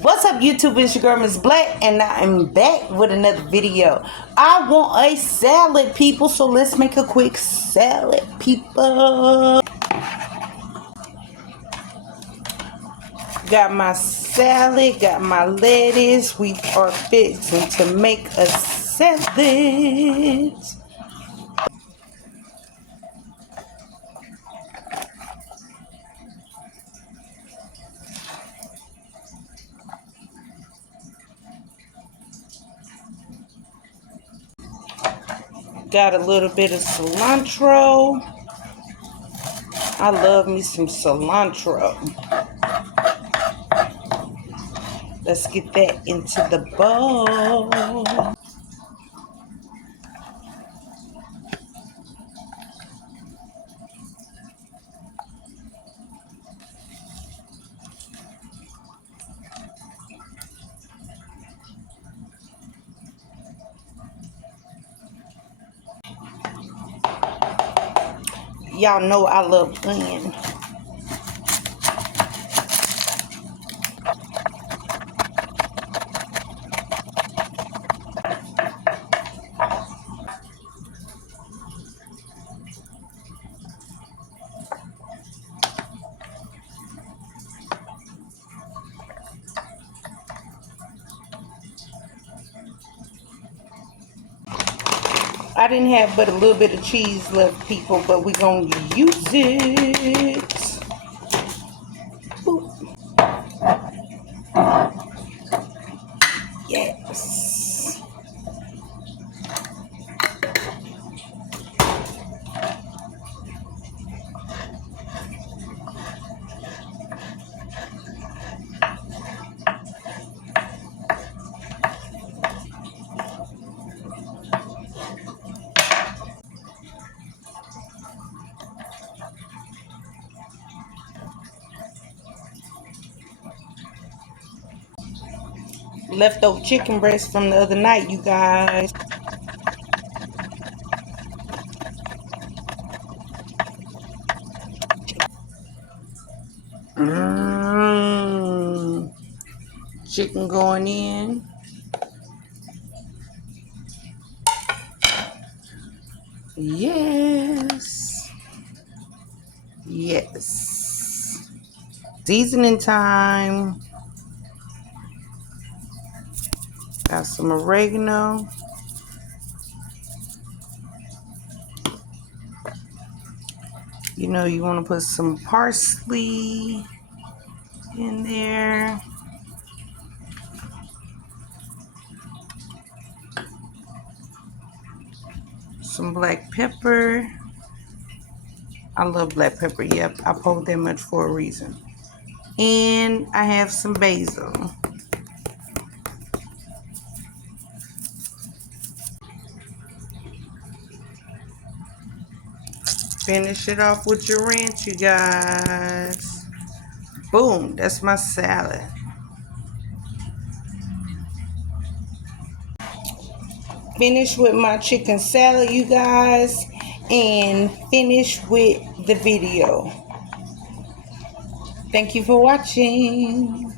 What's up, YouTube? It's your girl Miss Black, and I'm back with another video. I want a salad, people, so let's make a quick salad, people. Got my salad, got my lettuce. We are fixing to make a salad. Got a little bit of cilantro. I love me some cilantro. Let's get that into the bowl. Y'all know I love onion. I didn't have but a little bit of cheese left, people, but we're going to use it. Boop. Yes. Leftover chicken breast from the other night, you guys. Chicken going in. Yes. Yes. Seasoning time. Got some oregano. You know, you want to put some parsley in there. Some black pepper. I love black pepper. Yep, I pulled that much for a reason. And I have some basil. Finish it off with your ranch, you guys. Boom, that's my salad. Finish with my chicken salad, you guys, and finish with the video. Thank you for watching.